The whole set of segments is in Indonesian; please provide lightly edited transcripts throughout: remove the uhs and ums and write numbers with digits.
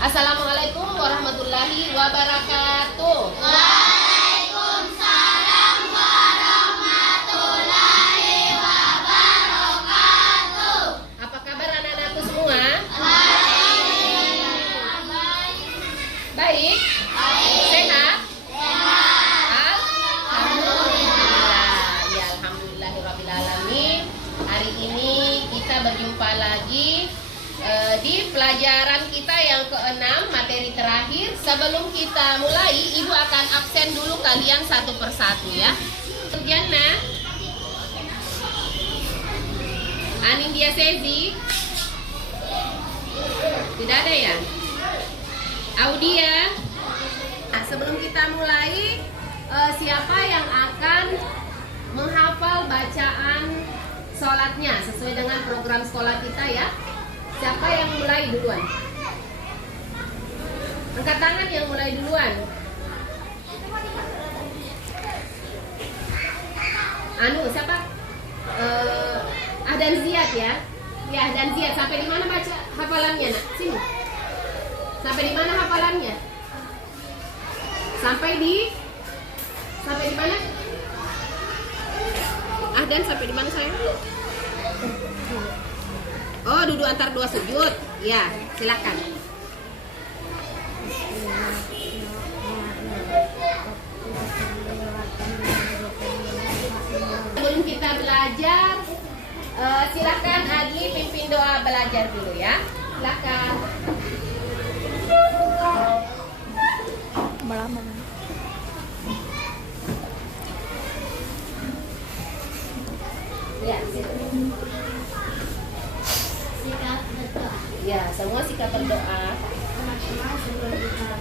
Assalamualaikum warahmatullahi wabarakatuh. Waalaikumsalam warahmatullahi wabarakatuh. Apa kabar anak-anakku semua? Baik? Sehat? Alhamdulillah. Ya, alhamdulillahirrabbilalamin. Hari ini kita berjumpa lagi di pelajaran kita yang ke-6, materi terakhir. Sebelum kita mulai, Ibu akan absen dulu kalian satu persatu ya. Jana, Anindya Sezi, tidak ada ya? Audia. Nah, sebelum kita mulai, siapa yang akan menghafal bacaan sholatnya sesuai dengan program sekolah kita ya? Siapa yang mulai duluan? Angkat tangan yang mulai duluan. Siapa? Ahdan Ziyad ya? Ya, Ahdan Ziyad. Sampai di mana baca hafalannya, nak? Sini. Sampai di mana hafalannya? Sampai di mana? Ahdan sampai di mana sayang? Oh, duduk antar dua sujud. Ya, silakan. Sebelum kita belajar, silakan Adli pimpin doa belajar dulu ya. Silakan. Ya, silakan. Sikap berdoa. Ya, semua sikap berdoa. Teman-teman sebelum kita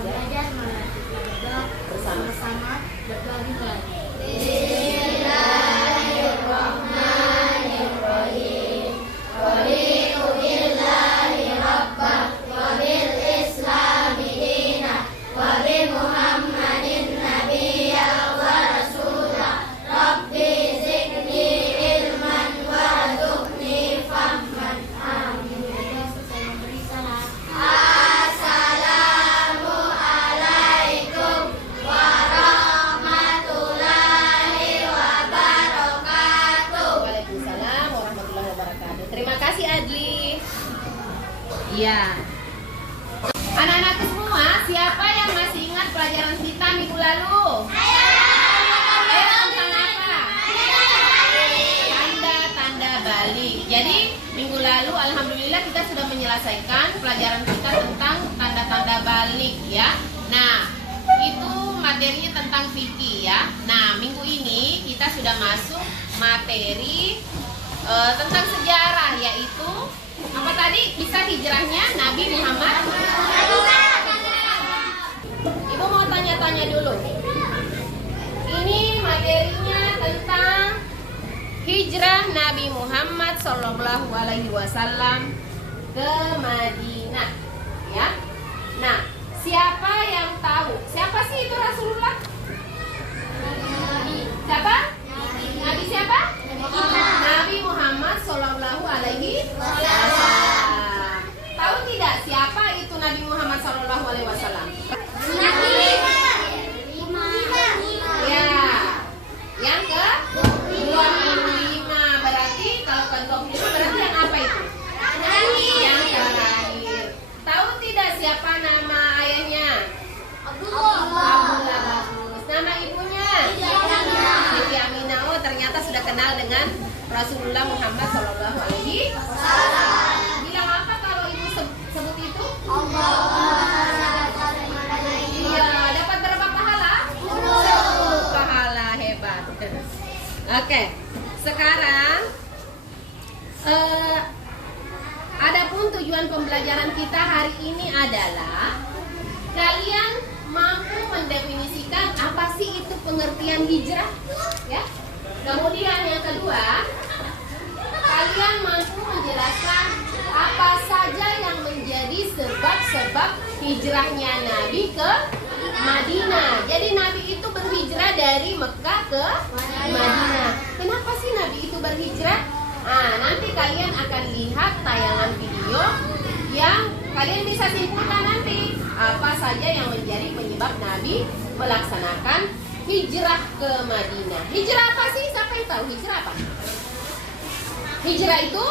belajar berdoa bersama berdoa dimulai. Bismillahirrahmanirrahim. Raditu billahi rabbah wa bil islami dinah wa bi Muhammadin nabiyya wa rasulah. Rabbi zidni ilman warzuqni fahman. Amin. Saya memberi salam. Assalamualaikum warahmatullahi wabarakatuh. Waalaikumsalam warahmatullahi wabarakatuh. Terima kasih Adli. Iya. Anak-anakku semua, siapa yang masih ingat pelajaran kita minggu lalu? Tentang apa? Tanda-tanda balik. Jadi minggu lalu alhamdulillah kita sudah menyelesaikan pelajaran kita tentang tanda-tanda balik ya. Nah, itu materinya tentang fikih ya. Nah, minggu ini kita sudah masuk materi tentang sejarah, yaitu apa tadi? Kisah hijrahnya Nabi Muhammad. Ibu mau tanya-tanya dulu. Ini materinya tentang hijrah Nabi Muhammad Shallallahu Alaihi Wasallam ke Madinah, ya. Nah, siapa yang tahu? Siapa sih itu Rasulullah? Siapa? Nabi siapa? Nabi Muhammad Shallallahu Alaihi Wasallam. Tahu tidak siapa itu Nabi Muhammad Shallallahu Alaihi Wasallam? Ya, yang ke 25. Berarti kalau ke 25 berarti yang apa itu? Yang terakhir. Tahu tidak siapa nama ayahnya? Abdullah. Bagus. Nama ibunya? Siti Aminah. Oh, ternyata sudah kenal dengan Rasulullah Muhammad Shallallahu Alaihi Wasallam. Bilang apa kalau ibu sebut itu? Iya, dapat berapa pahala? 10 pahala, hebat. Oke, sekarang adapun tujuan pembelajaran kita hari ini adalah kalian mampu mendefinisikan apa sih itu pengertian hijrah, ya. Kemudian yang kedua, kalian mampu menjelaskan apa saja yang menjadi sebab-sebab hijrahnya Nabi ke Madinah. Jadi Nabi itu berhijrah dari Mekah ke Madinah. Kenapa sih Nabi itu berhijrah? Nah, nanti kalian akan lihat tayangan video yang kalian bisa simpulkan nanti apa saja yang menjadi penyebab Nabi melaksanakan hijrah ke Madinah. Hijrah apa sih? Siapa yang tahu hijrah apa? Hijrah itu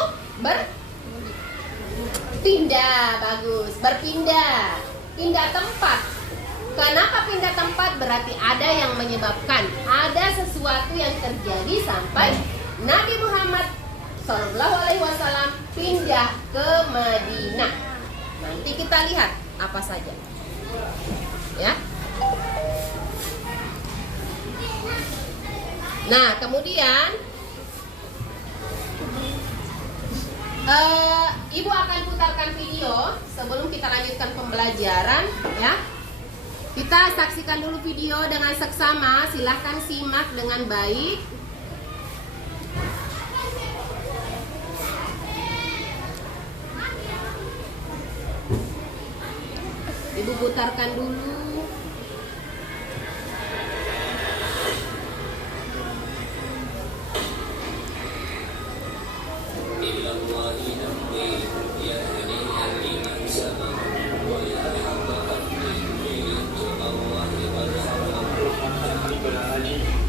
berpindah, bagus. Berpindah, pindah tempat. Kenapa pindah tempat? Berarti ada yang menyebabkan, ada sesuatu yang terjadi sampai Nabi Muhammad SAW pindah ke Madinah. Nanti kita lihat apa saja, ya. Nah, kemudian Ibu akan putarkan video sebelum kita lanjutkan pembelajaran, ya. Kita saksikan dulu video dengan seksama. Silahkan simak dengan baik. Ibu putarkan dulu.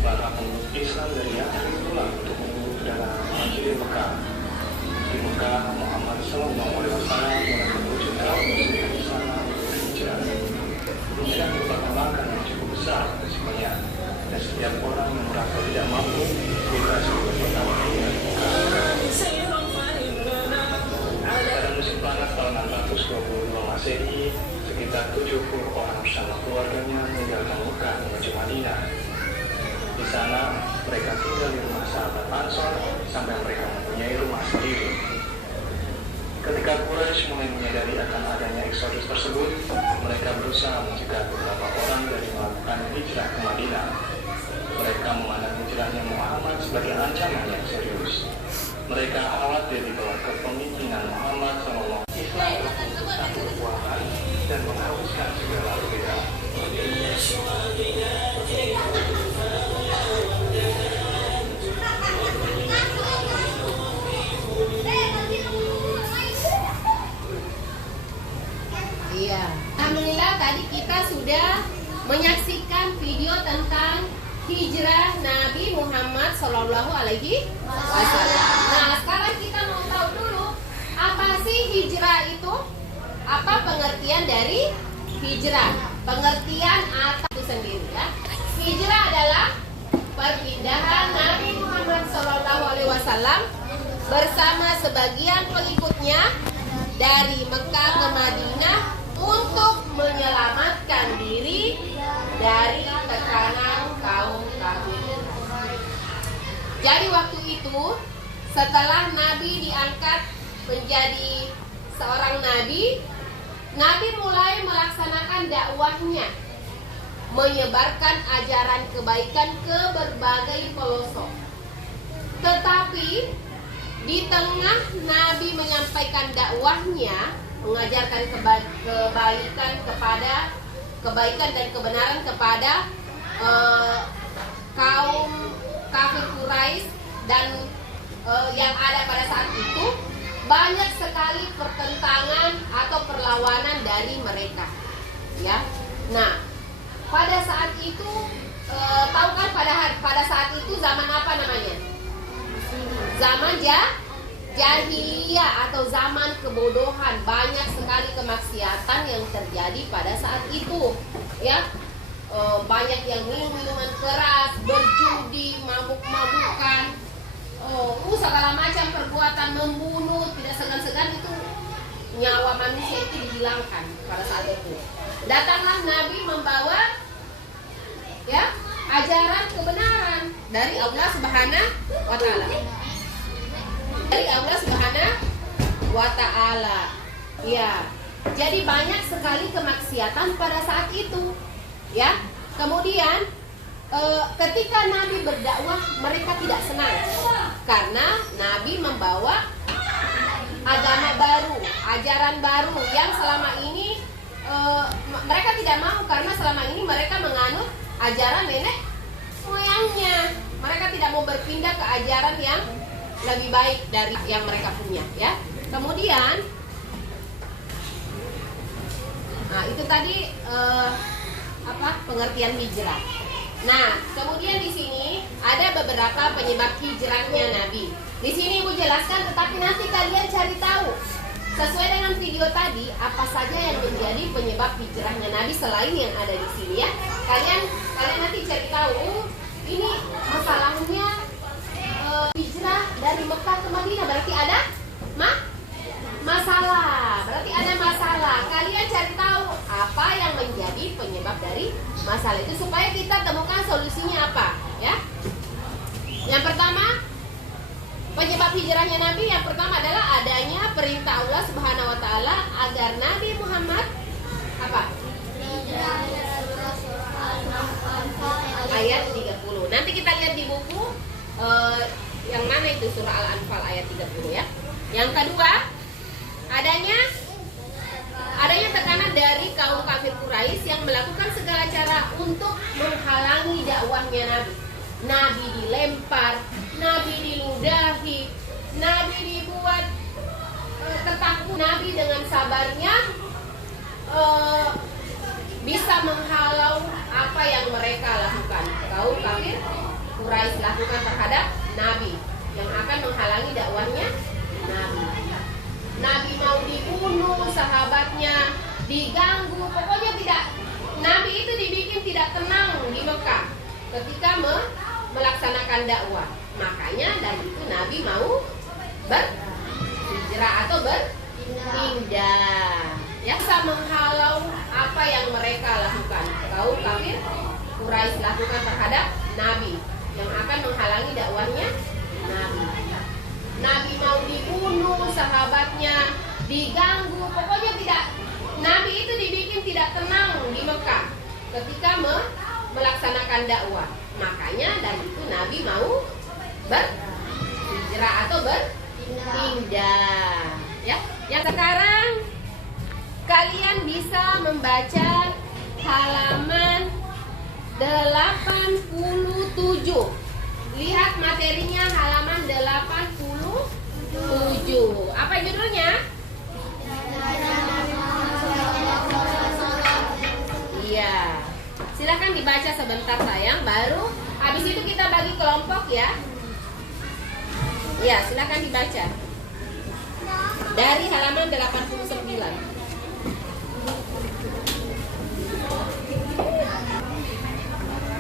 Para pemeluk Islam dari Yaman pulang untuk menyebut dalam Masjid Mekah. Di Mekah, Muhammad SAW mulai berwujudkan muslim di sana berhijrah. Hijrah merupakan langkah yang cukup besar resikonya, dan setiap orang yang merasa tidak mampu dikasih pertama dari Mekah. Pada musim panas tahun 622 Masehi, sekitar 70 orang bersama keluarganya meninggalkan Mekah menuju Madinah. Di sana, mereka tinggal di rumah sahabat Ansor sampai mereka mempunyai rumah sendiri. Ketika Quraisy mulai menyadari akan adanya eksodus tersebut, mereka berusaha mencegah beberapa orang dari melakukan hijrah ke Madinah. Mereka memandang hijrahnya Muhammad sebagai ancaman yang serius. Mereka khawatir di bawah kepemimpinan Muhammad SAW Islam akan berkuatan dan menghapuskan segala perbedaan. Iya. Alhamdulillah tadi kita sudah menyaksikan video tentang hijrah Nabi Muhammad SAW. Nah, sekarang kita mau tahu dulu apa sih hijrah itu? Apa pengertian dari hijrah? Pengertian atas itu sendiri, ya. Hijrah adalah perpindahan Nabi Muhammad SAW bersama sebagian pengikutnya dari Mekah ke Madinah untuk menyelamatkan diri dari tekanan kaum kafir. Jadi waktu itu, setelah Nabi diangkat menjadi seorang nabi, Nabi mulai melaksanakan dakwahnya, menyebarkan ajaran kebaikan ke berbagai pelosok. Tetapi di tengah Nabi menyampaikan dakwahnya, mengajarkan kebaikan dan kebenaran kepada kaum kafir Quraisy dan yang ada pada saat itu, banyak sekali pertentangan atau perlawanan dari mereka, ya. Nah, pada saat itu, tahu kan pada saat itu zaman apa namanya? Zaman jahiliyah atau zaman kebodohan. Banyak sekali kemaksiatan yang terjadi pada saat itu, ya. Banyak yang minum minuman keras, berjudi, mabuk-mabukan, segala macam perbuatan, membunuh, tidak segan-segan, itu nyawa manusia itu dihilangkan pada saat itu. Datanglah Nabi membawa, ya, ajaran kebenaran dari Allah Subhanahu wa Ta'ala. Dari Allah Subhanahu wa Ta'ala. Ya. Jadi banyak sekali kemaksiatan pada saat itu, ya. Kemudian ketika Nabi berdakwah, mereka tidak senang karena Nabi membawa agama baru, ajaran baru yang selama ini mereka tidak mau, karena selama ini mereka menganut ajaran nenek moyangnya. Mereka tidak mau berpindah ke ajaran yang lebih baik dari yang mereka punya, ya. Kemudian Nah, itu tadi pengertian hijrah. Nah, kemudian di sini ada beberapa penyebab hijrahnya Nabi. Di sini Ibu jelaskan, tetapi nanti kalian cari tahu sesuai dengan video tadi apa saja yang menjadi penyebab hijrahnya Nabi selain yang ada di sini ya. Kalian nanti cari tahu ini masalahnya hijrah dari Mekah ke Madinah berarti ada masalah. Berarti ada masalah. Kalian cari tahu apa yang menjadi penyebab dari masalah itu supaya kita temukan solusinya apa, ya. Yang pertama, penyebab hijrahnya Nabi yang pertama adalah adanya perintah Allah Subhanahu wa taala agar Nabi Muhammad ayat 30. Nanti kita lihat di buku yang mana itu surah Al-Anfal ayat 30 ya. Yang kedua, adanya tekanan dari kaum kafir Quraisy yang melakukan segala cara untuk menghalangi dakwahnya Nabi. Nabi dilempar, Nabi diludahi, Nabi dibuat ketakutan. Nabi dengan sabarnya bisa menghalau apa yang mereka lakukan. Kaum kafir Quraisy lakukan terhadap Nabi yang akan menghalangi dakwahnya Nabi. Nabi mau dibunuh, sahabatnya diganggu, pokoknya tidak. Nabi itu dibikin tidak tenang di Mekah ketika melaksanakan dakwah. Makanya dari itu Nabi mau berhijrah atau berpindah. Ya, bisa menghalau apa yang mereka lakukan. Kaum kafir Quraisy lakukan terhadap Nabi yang akan menghalangi dakwahnya Nabi. Nabi mau dibunuh, sahabatnya diganggu, pokoknya tidak. Nabi itu dibikin tidak tenang di Mekah ketika melaksanakan dakwah. Makanya dari itu Nabi mau berhijrah atau berpindah. Ya, yang sekarang kalian bisa membaca halaman 87. Lihat materinya halaman 87. Apa judulnya? Iya. Silakan dibaca sebentar sayang, baru habis itu kita bagi kelompok ya. Iya, silakan dibaca. Dari halaman 89.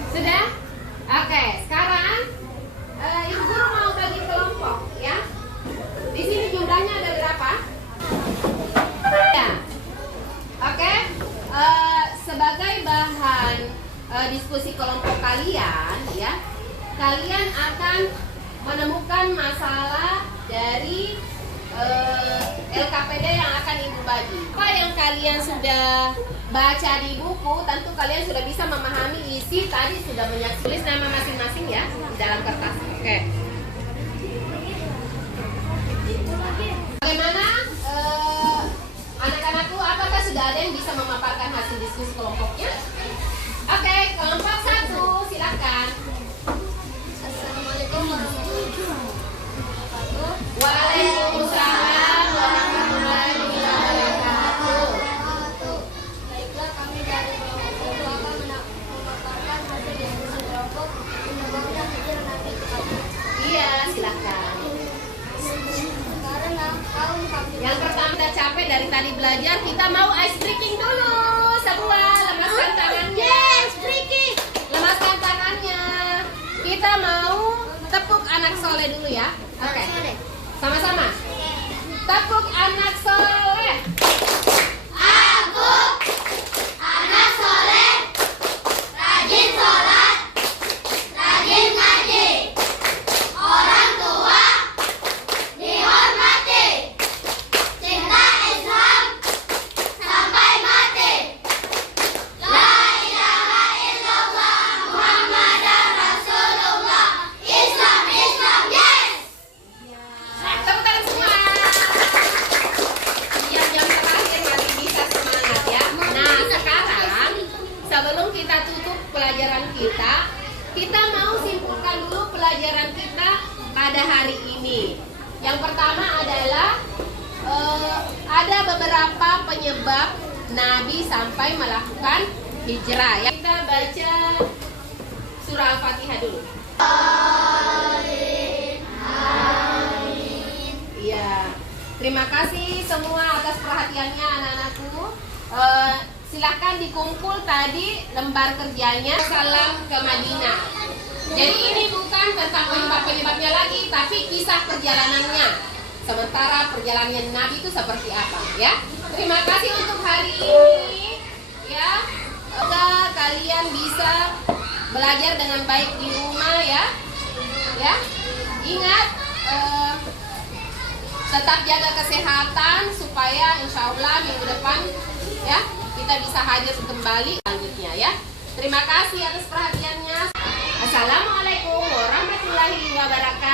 Sudah? Oke, sekarang Ibu Guru mau bagi kelompok ya. Di sini jumlahnya ada berapa? Ya. Oke. Sebagai bahan diskusi kelompok kalian ya, kalian akan menemukan masalah dari LKPD yang akan Ibu bagi. Apa yang kalian sudah baca di buku, tentu kalian sudah bisa memahami isi. Tadi sudah banyak tulis nama masing-masing ya di dalam kertas. Oke. Bagaimana anak-anakku? Apakah sudah ada yang bisa memaparkan hasil diskusi kelompoknya? Oke, kelompok 1 silakan. Assalamualaikum warahmatullahi wabarakatuh. Waalaikumsalam warahmatullahi wabarakatuh. Baiklah, kami dari kelompok 1 akan memaparkan hasil diskusi kelompok penyebabnya hijrah Nabi Muhammad. Iya, silakan. Karena kaum kafir Yang pertama, kita capek dari tadi belajar, kita mau ice breaking dulu. Semua lemaskan tangannya. Yes, breaking. Lemaskan tangannya. Kita mau tepuk anak soleh dulu ya. Oke. Sama-sama. Tepuk anak soleh. Aku anak soleh, rajin sholat, rajin ngaji, orang tua dihormati, cinta Islam sampai mati. La ilaha illallah Muhammadar Rasulullah. Islam, Islam, yes. Tepuk tangan semua. Yang terakhir masih bisa semangat ya. Nah, sekarang sebelum kita tutup pelajaran kita mau simpulkan dulu pelajaran kita pada hari ini. Yang pertama adalah ada beberapa penyebab Nabi sampai melakukan hijrah. Ya. Kita baca surah Al-Fatihah dulu. Iya. Terima kasih semua atas perhatiannya anak-anakku. Silahkan dikumpul tadi lembar kerjanya. Salam ke Madinah. Jadi ini bukan tentang penyebab-penyebabnya lagi, tapi kisah perjalanannya. Sementara perjalanan Nabi itu seperti apa, ya? Terima kasih untuk hari ini, ya. Semoga kalian bisa belajar dengan baik di rumah, ya. Ya. Ingat, tetap jaga kesehatan supaya insya Allah minggu depan, ya, kita bisa hadir kembali selanjutnya, ya. Terima kasih atas perhatiannya. Assalamualaikum warahmatullahi wabarakatuh.